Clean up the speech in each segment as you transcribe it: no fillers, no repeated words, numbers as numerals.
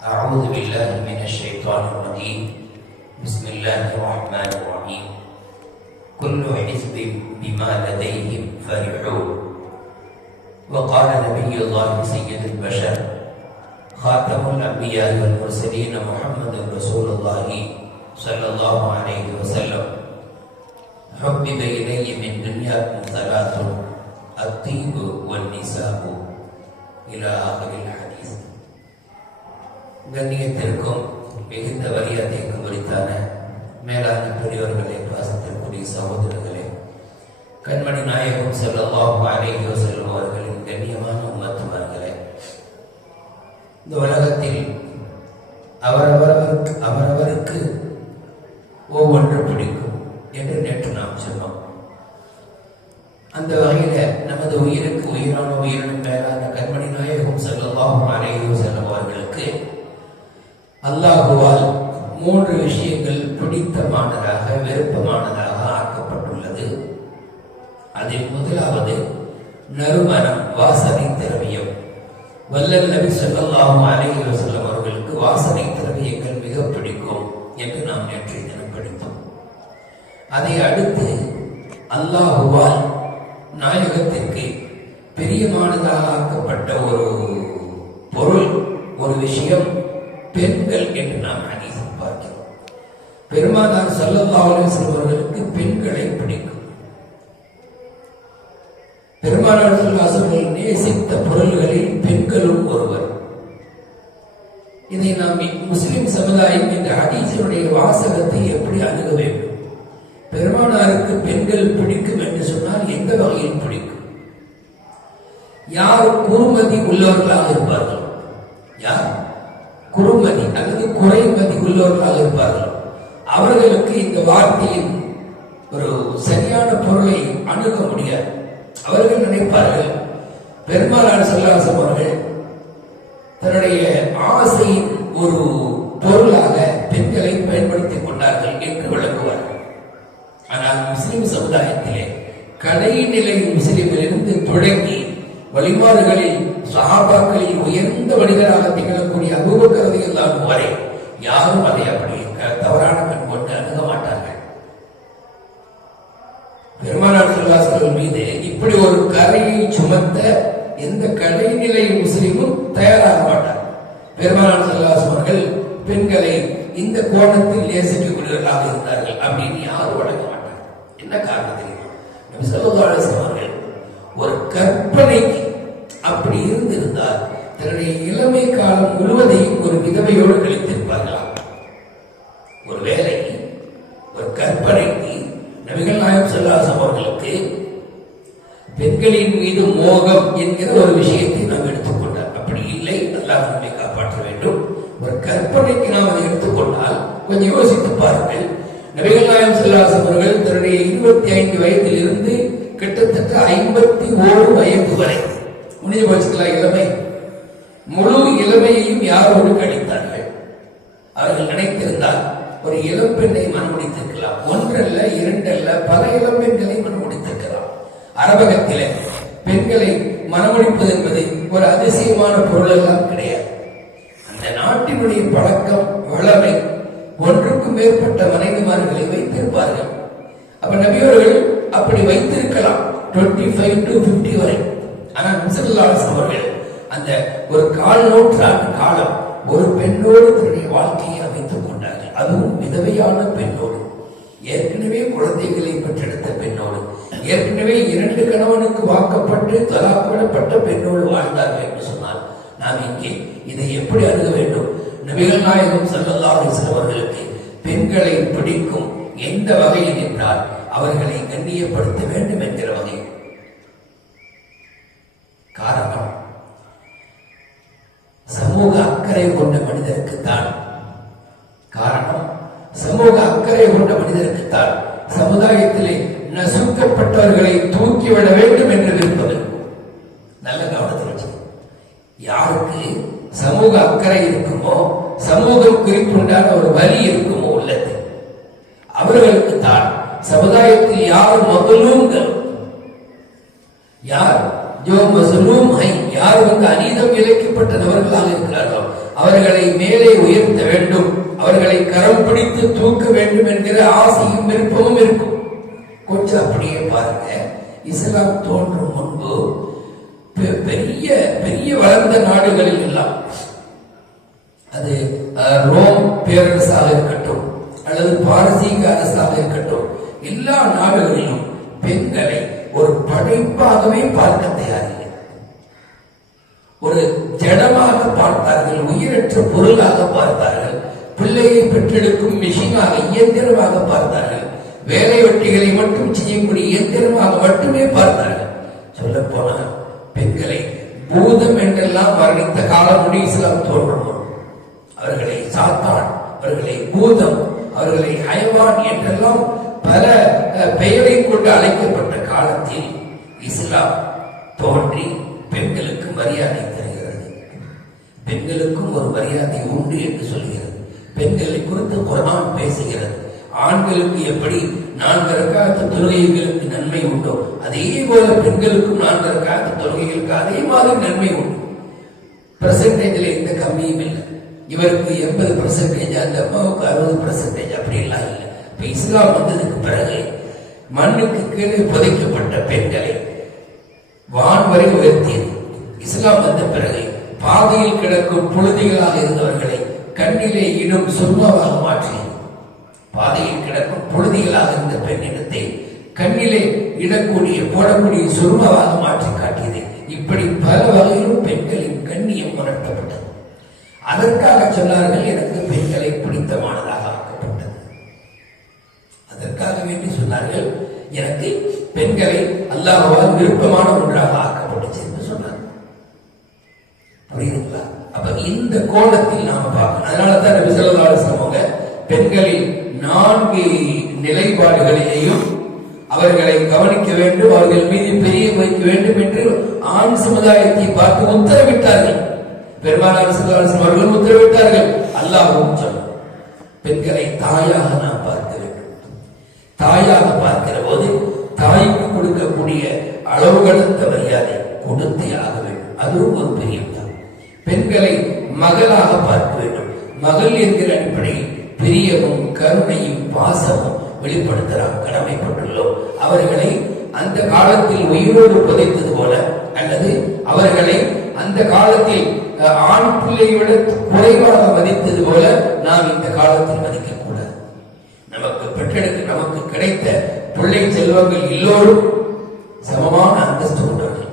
أعوذ بالله من الشيطان الرجيم. بسم الله الرحمن الرحيم. كل حزب بما لديهم فرحون. وقال نبي الله سيد البشر خاتم الأنبياء والمرسلين محمد رسول الله صلى الله عليه وسلم حبب إلي من دنياكم ثلاث الطيب والنساء إلى آخر الحديث. கண்ணியத்திற்கும் மிகுந்த மரியாதைக்கும் உரித்தான மேலான பெரியவர்களே, பாசத்திற்குரிய சகோதரர்களே, கண்மணி நாயகம் ஸல்லல்லாஹு அலைஹி வஸல்லம் அவர்களின் கண்ணியமான உம்மத்துமார்களே, இந்த உலகத்தில் அவரவருக்கு ஒவ்வொன்று பிடிக்கும் என்று நேற்று நாம் சொன்னோம். அந்த வகையில நமது உயிருக்கு உயிரான உயிரினும் மேலான கண்மணி நாயகம் ஸல்லல்லாஹு அலைஹி வஸல்லம் அவர்களுக்கு அல்லாஹுவால் 3 விஷயங்கள் பிடித்தமானதாக விருப்பமானதாக ஆக்கப்பட்டுள்ளது. அதில் முதலாவது நறுமணம், வாசனை திரவியம். வல்லல் நபி ஸல்லல்லாஹு அலைஹி வஸல்லம் அவர்களுக்கு வாசனை திரவியங்கள் மிக பிடிக்கும் என்று நாம் நேற்றைய தினம் படித்தோம். அதை அடுத்து அல்லாஹுவால் நாயகத்திற்கு பிரியமானதாக ஆக்கப்பட்ட ஒரு பொருள், ஒரு விஷயம் பெண்கள் என்று நாம் ஹதீஸில் பார்க்கிறோம். பெருமானார் ஸல்லல்லாஹு அலைஹி வஸல்லம் அவர்களுக்கு பெண்களை பிடிக்கும். பெருமானார் ஸல்லல்லாஹு அலைஹி வஸல்லம் நேசித்த பொருள்களில் பெண்களும் ஒருவர். இதை நாம் முஸ்லிம் சமுதாயம் இந்த ஹதீஸினுடைய வாசகத்தை எப்படி அணுக வேண்டும்? பெருமானாருக்கு பெண்கள் பிடிக்கும் என்று சொன்னால் எந்த வகையில் பிடிக்கும்? யார் குறுமதி உள்ளவர்களாக இருப்பார்கள், யார் குறுமதி அல்லது குறைமதி உள்ளவர்களாக இருப்பார்கள், அவர்களுக்கு இந்த வார்த்தையின் ஒரு சரியான பொருளை அணுக முடியாது. அவர்கள் நினைப்பார்கள் பெருமானார் ஸல்லல்லாஹு அலைஹி வஸல்லம் அவர்கள் தன்னுடைய ஆசையின் ஒரு பொருளாக பெண்களை பயன்படுத்திக் கொண்டார்கள் என்று விளங்குவார்கள். ஆனால் முஸ்லிம் சமுதாயத்திலே கடைநிலை முஸ்லிமிலிருந்து தொடங்கி வழிபாடுகளில் சஹாபாக்களில் உயர்ந்த வணிகராக திகழக்கூடிய அபூபக்கர் ரலியல்லாஹு அன்ஹு வரை யாரும் அதை அப்படி தவறான கண் கொண்டு அணுக மாட்டார்கள். பெருமானார் ஸல்லல்லாஹு அலைஹி வஸல்லம் மீது இப்படி ஒரு கரையை சுமத்த எந்த கடைநிலை முஸ்லிமும் தயாராக மாட்டார். பெருமானார் ஸல்லல்லாஹு அலைஹி வஸல்லம் அவர்கள் பெண்களை இந்த கோணத்தில் நேசிக்கக்கூடியவர்களாக இருந்தார்கள் அப்படின்னு யாரும் வழங்க மாட்டார். என்ன காரணம் தெரியுமா? நபி ஸல்லல்லாஹு அலைஹி வஸல்லம் அவர்கள் ஒரு கற்பனைக்கு அப்படி இருந்திருந்தால் தன்னுடைய இளமை காலம் முழுவதையும் ஒரு விதவையோடு கழித்திருப்பார்களா? ஒருவேளை ஒரு கற்பனைக்கு நபிகள் நாயகம் ஸல்லல்லாஹு அலைஹி வஸல்லம் அவர்களுக்கு பெண்களின் மீது மோகம் என்கிற ஒரு விஷயத்தை நாம் எடுத்துக்கொண்டார். அப்படி இல்லை, அல்லாஹ் நம்மை காப்பாற்ற வேண்டும். ஒரு கற்பனைக்கு நாம் அதை எடுத்துக்கொண்டால் கொஞ்சம் யோசித்து பாருங்கள். நபிகள் நாயகம் ஸல்லல்லாஹு அலைஹி வஸல்லம் அவர்கள் தன்னுடைய 25 வயதில் இருந்து கிட்டத்தட்ட 51 வயது வரை முடிஞ்சு போச்சுக்கலாம் இளமை. முழு இளமையையும் யாரோடு கழித்தார்கள்? அவர்கள் நினைத்திருந்தால் ஒரு இளம் பெண்ணை மனமுடித்திருக்கலாம். ஒன்றல்ல, இரண்டல்ல, பல இளம் பெண்களை மனமுடித்திருக்கலாம். அரபகத்திலே பெண்களை மனமுடிப்பது என்பது ஒரு அதிசயமான பொருள் எல்லாம் கிடையாது. அந்த நாட்டினுடைய பழக்கம், வளமை, ஒன்றுக்கும் மேற்பட்ட மனைவிமார்களை வைத்திருப்பார்கள். அப்ப நபியவர்கள் அப்படி வைத்திருக்கலாம் 25 to 50 வரை. ஆனால் ஸல்லல்லாஹு அலைஹி வஸல்லம் அவர்கள் அந்த ஒரு 1/4 நூற்றாண்டு காலம் ஒரு பெண்ணோடு தன்னுடைய வாழ்க்கையை அமைத்துக் கொண்டார்கள். அதுவும் விதவையான பெண்ணோடு, ஏற்கனவே குழந்தைகளை பெற்றெடுத்த பெண்ணோடு, ஏற்கனவே 2 கணவனுக்கு வாக்கப்பட்டு தலாக் பெண்ணோடு வாழ்ந்தார்கள் என்று சொன்னால் நாம் இங்கே இதை எப்படி அணுக வேண்டும்? நபிகள் நாயகம் ஸல்லல்லாஹு அலைஹி வஸல்லம் அவர்களுக்கு பெண்களை பிடிக்கும் எந்த வகையில் என்றால் அவர்களை கண்ணியப்படுத்த வேண்டும் என்கிற வகையில். காரணம், சமூக அக்கறை கொண்ட மனிதருக்குத்தான். காரணம், சமூக அக்கறை கொண்ட மனிதருக்குத்தான் சமுதாயத்திலே நசுக்கப்பட்டவர்களை தூக்கிவிட வேண்டும் என்று விருப்பது. நல்ல கவனத்தில் வச்சு, யாருக்கு சமூக அக்கறை இருக்குமோ, சமூகம் குறிப்புண்டான ஒரு வலி இருக்குமோ உள்ளது, அவர்களுக்கு தான் சமுதாயத்தில் யார் மதுலூம்கள், யார் ஜோ மஸ்லூம் ஹை, யார் அநீதம் இழைக்கப்பட்ட நபர்களாக இருக்கிறார்களோ அவர்களை மேலே உயர்த்த வேண்டும், அவர்களை கரம் பிடித்து தூக்க வேண்டும் என்கிற ஆசையும் விருப்பமும் இருக்கும். கொஞ்சம் அப்படியே பாருங்க, இஸ்லாம் தோன்றும் முன்பு பெரிய பெரிய வளர்ந்த நாடுகளில் எல்லாம், அது ரோம் பேரரசாக இருக்கட்டும் அல்லது பாரசீக அரசாக இருக்கட்டும், எல்லா நாடுகளிலும் பெண்களை ஒரு படைப்பாகவே பார்க்க தயாரில்லை. ஒரு ஜடமாக பார்த்தார்கள், உயிரற்ற பொருளாக பார்த்தார்கள், பிள்ளையை பெற்றெடுக்கும் மிஷினாக இயந்திரமாக பார்த்தார்கள், வேலை வெட்டிகளை மட்டும் செய்யக்கூடிய இயந்திரமாக மட்டுமே பார்த்தார்கள். சொல்ல போனா பெண்களை பூதம் என்றெல்லாம் வர்ணித்த காலம் இஸ்லாம் தோன்றும். அவர்களை சாத்தான், அவர்களை பூதம், அவர்களை ஹயவான் என்றெல்லாம் பல பெயரை கொண்டு அழைக்கப்பட்ட காலத்தில் இஸ்லாம் தோன்றி பெண்களுக்கு மரியாதை தருகிறது. பெண்களுக்கும் ஒரு மரியாதை உண்டு என்று சொல்கிறது. பெண்களை குறித்து குர்ஆன் பேசுகிறது. ஆண்களுக்கு எப்படி 4 ரக்காத்து தொழுகைகளுக்கு நன்மை உண்டோ அதே போல பெண்களுக்கும் 4 ரக்காத்து தொழுகைகளுக்கு அதே மாதிரி நன்மை உண்டு. பெர்சன்டேஜ்ல எந்த கம்மியும் இல்லை. இவருக்கு 80%, அந்த அம்மாவுக்கு 60% அப்படி எல்லாம் இல்லை. இப்ப இஸ்லாம் வந்ததுக்கு பிறகு மண்ணுக்கு கீழே புதைக்கப்பட்ட பெண்களை வான் வரை உயர்த்தியது. இஸ்லாம் வந்த பிறகு பாதையில் கிடக்கும் புழுதிகளாக இருந்தவர்களை கண்ணிலே இடும் சுர்மாவாக மாற்றியது. பாதையில் கிடக்கும் புழுதிகளாக இருந்த பெண்ணிடத்தை கண்ணிலே இடக்கூடிய போடக்கூடிய சுர்மாவாக மாற்றி காட்டியது. இப்படி பல வகையிலும் பெண்களின் கண்ணியம் உணர்த்தப்பட்டது. அதற்காக சொன்னார்கள், எனக்கு பெண்களை பிடித்தமானதாக ஆக்கப்பட்டது. அதற்காக வேண்டி சொன்னார்கள், எனக்கு பெண்களை அல்லாஹ்வால் விருப்பமான ஒன்றாக ஆக்கப்பட்டுச்சு என்று சொன்னார். புரியுதுங்களா? அப்ப இந்த கோணத்தில் நாம பார்க்கணும். அதனாலதான் நபி ஸல்லல்லாஹு அலைஹி வஸல்லம் பெண்களின் 4 நிலைப்பாடுகளிலேயும் அவர்களை கவனிக்க வேண்டும், அவர்கள் மீது பெரிய வைக்க வேண்டும் என்று ஆண் சமுதாயத்தை பார்த்து உத்தரவிட்டார்கள். பெருமானார் ஸல்லல்லாஹு அலைஹி வஸல்லம் அவர்களும் உத்தரவிட்டார்கள். அல்லாஹ்வும் சொன்னார், பெண்களை தாயாக நாம் பார்க்க வேண்டும். தாயாக பார்க்கிற போது தாய்க்கு கொடுக்கக்கூடிய அளவு கடந்த மரியாதை கொடுத்தே ஆக வேண்டும். அதுவும் ஒரு பெரிய தான். பெண்களை மகளாக பார்க்க வேண்டும். மகள் என்கிற அடிப்படையில் பிரியமும் கருணையும் பாசமும் வெளிப்படுத்தலாம் கடமைப்பட்டுள்ளோம். அவர்களை அந்த காலத்தில் உயிரோடு புதைத்தது போல, அல்லது அவர்களை அந்த காலத்தில் ஆண் பிள்ளையை விட குறைவாக மதித்தது போல நாம் இந்த காலத்தில் மதிக்க கூடாது. நமக்கு பெற்றெடுக்க நமக்கு கிடைத்த பிள்ளை செல்வங்கள் எல்லோரும் சமமான அந்தஸ்து கொண்டவர்கள்.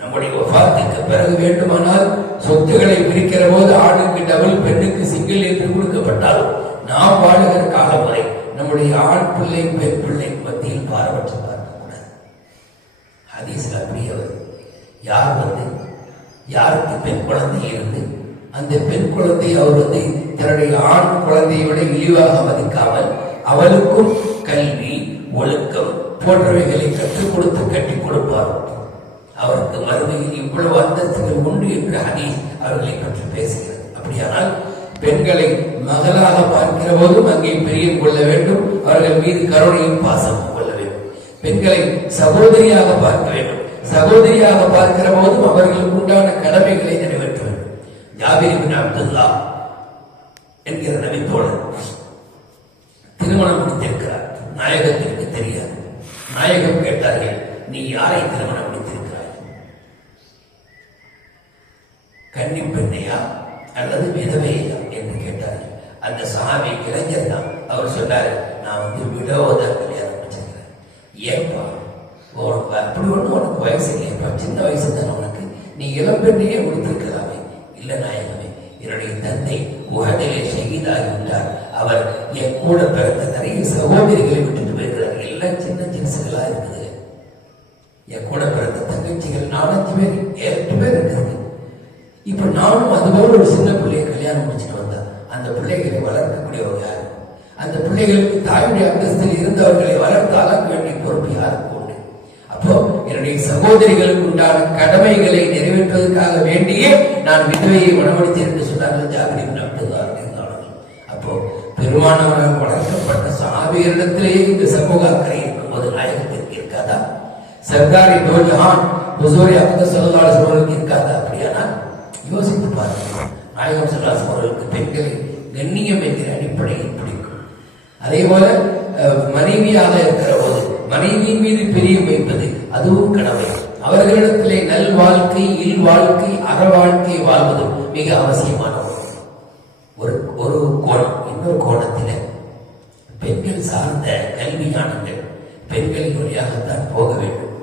நம்முடைய வஃபாத்துக்கு பிறகு வேண்டுமானால் சொத்துக்களை பிரிக்கிற போது ஆணுக்கு டபுள் பெண்ணுக்கு சிங்கிள் என்று கொடுக்கப்பட்டாலும் நாம் வாழுகிற காலம் வரை நம்முடைய ஆண் பிள்ளை பெண் பிள்ளை மத்தியில் பாரபட்சம் பார்க்கக்கூடாது. ஹதீஸ்ல அப்படியே யார் யாருக்கு பெண் குழந்தை இருந்து அந்த பெண் குழந்தை அவர் தன்னுடைய ஆண் குழந்தையை விட இழிவாக மதிக்காமல் அவளுக்கும் கல்வி ஒழுக்கம் போன்றவைகளை கற்றுக் கொடுத்து கட்டி கொடுப்பார். அவருக்கு மறுமையில் இவ்வளவு அந்தஸ்துகள் உண்டு என்று ஹதீஸ் அவர்களை பற்றி பேசுகிறது. அப்படியானால் பெண்களை மகளாக பார்க்கிற போதும் அங்கே பிரியம் கொள்ள வேண்டும், அவர்கள் மீது கருணையும் பாசமும் கொள்ள வேண்டும். பெண்களை சகோதரியாக பார்க்க வேண்டும். சகோதரியாக பார்க்கிற போதும் அவர்களுக்கு உண்டான கடமைகளை நிறைவேற்ற வேண்டும். ஜாபிர் இப்னு அப்துல்லாஹ் என்கிற நபித்தோழர் திருமணம் முடித்திருக்கிறார். நாயகத்திற்கு தெரியாது. நாயகம் கேட்டார்கள், நீ யாரை திருமணம் முடித்திருக்கிறாய்? கன்னி பெண்ணையா அல்லது விதவையா என்று கேட்டார்கள். அந்த சஹாபி இளைஞர் தான். அவர் சொன்னாரு, நான் விடோத கல்யாணம் முடிச்சிருக்கிறேன். ஏன்பா உனக்கு அப்படி ஒண்ணு, உனக்கு வயசு இல்லையப்பா, சின்ன வயசு தானே உனக்கு, நீ இளம்பெண்ணையே முடித்திருக்கலாமே. இல்ல நாயகமே, என்னுடைய தந்தை உஹதிலே ஷஹீதாகிவிட்டார். அவர் என் கூட பிறந்த நிறைய சகோதரிகளை விட்டுட்டு போயிருக்கிறார். எல்லாம் சின்ன ஜின்சுகளா இருக்குது. என் கூட பிறந்த தங்கச்சிகள் 4-5 பேர் 8 பேர் இருக்குது. இப்ப நானும் அதுபோல ஒரு சின்ன பிள்ளையை கல்யாணம் முடிச்சுட்டு வந்தேன். அந்த பிள்ளைகளை வளர்க்கக்கூடியவங்க யாரு? அந்த பிள்ளைகளுக்கு தாயுடைய அந்தஸ்தில் இருந்தவர்களை வளர்த்து அளக்க வேண்டிய பொறுப்பு யாருக்கு உண்டு? அப்போ என்னுடைய சகோதரிகளுக்கு உண்டான கடமைகளை நிறைவேற்றுவதற்காக வேண்டியே நான் விதவையை மனமடித்தேன் என்று சொன்னார்கள் ஜாபிர் இப்னு அப்துல்லாஹ் இருந்தார்கள். அப்போ பெருமானவர்கள் வளர்க்கப்பட்ட சஹாபியரிடத்திலேயே இந்த சமூக அக்கறை இருக்கும்போது நாயகத்திற்கு இருக்காதா? சர்தாரி தோஜஹான் ஹுசூர் அக்தஸ் ஸல்லல்லாஹு அலைஹி வஸல்லம் இருக்காதா? அப்படியானா யோசித்து பாருங்கள். நாயகம் ஸல்லல்லாஹு அவர்களுக்கு பெண்களை கண்ணியம் என்கிற அடிப்படையில் பிடிக்கும். அதே போல மனைவியாக இருக்கிற போது மனைவியின் மீது பிரியம் வைப்பது அதுவும் கடமை. அவர்களிடத்திலே நல் வாழ்க்கை, இல் வாழ்க்கை, அற வாழ்க்கை வாழ்வதும் மிக அவசியமான ஒரு கோணம். இன்னொரு கோணத்தில பெண்கள் சார்ந்த கல்வி ஞானங்கள் பெண்களின் வழியாகத்தான் போக வேண்டும்.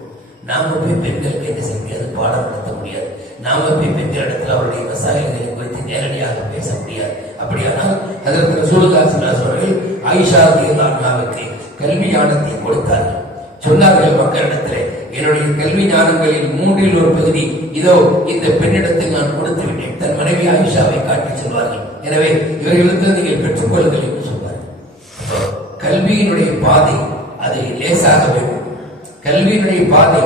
நாம போய் பெண்களுக்கு என்ன செய்ய முடியாது, பாடம் நடத்த முடியாது. நாம போய் பெண்களிடத்தில் அவருடைய மசாயல்களை குறித்து நேரடியாக பேச முடியாது. அப்படியானால் அதற்கு ரசூலுல்லாஹி ஸல்லல்லாஹு அலைஹி வஸல்லம் ஆயிஷா ரலியல்லாஹு அன்ஹாவுக்கு கல்வி ஞானத்தை கொடுத்தார்கள். சொன்னார்கள் மக்களிடத்திலே, என்னுடைய கல்வி ஞானங்களில் 1/3 பகுதி இதோ இந்த பெண்ணிடத்தில் நான் கொடுத்து விட்டேன். தன் மனைவி ஆயிஷாவை காட்டி சொல்வார்கள். எனவே இவர்களுக்கு நீங்கள் பெற்றுக்கொள்ளுங்கள் என்று சொல்வார்கள். கல்வியினுடைய பாதை அது லேசாக வேண்டும், கல்வியினுடைய பாதை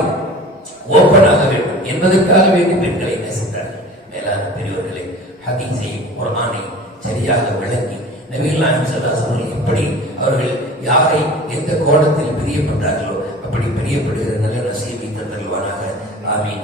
ஓப்பனாக வேண்டும் என்பதற்காக வேண்டி பெண்களை நேசித்தார்கள். மேலான பெரியவர்களை ஹதீஸை குர்ஆனை சரியாக விளங்கி நபிகள் நாயகம் ஸல்லல்லாஹு அலைஹி வஸல்லம் எப்படி அவர்கள் யாரை எந்த கோணத்தில் பிரியப்பட்டார்களோ அப்படி பிரியப்படுகிற நல்ல நசீபை தந்தல்வானாக. ஆமீன்.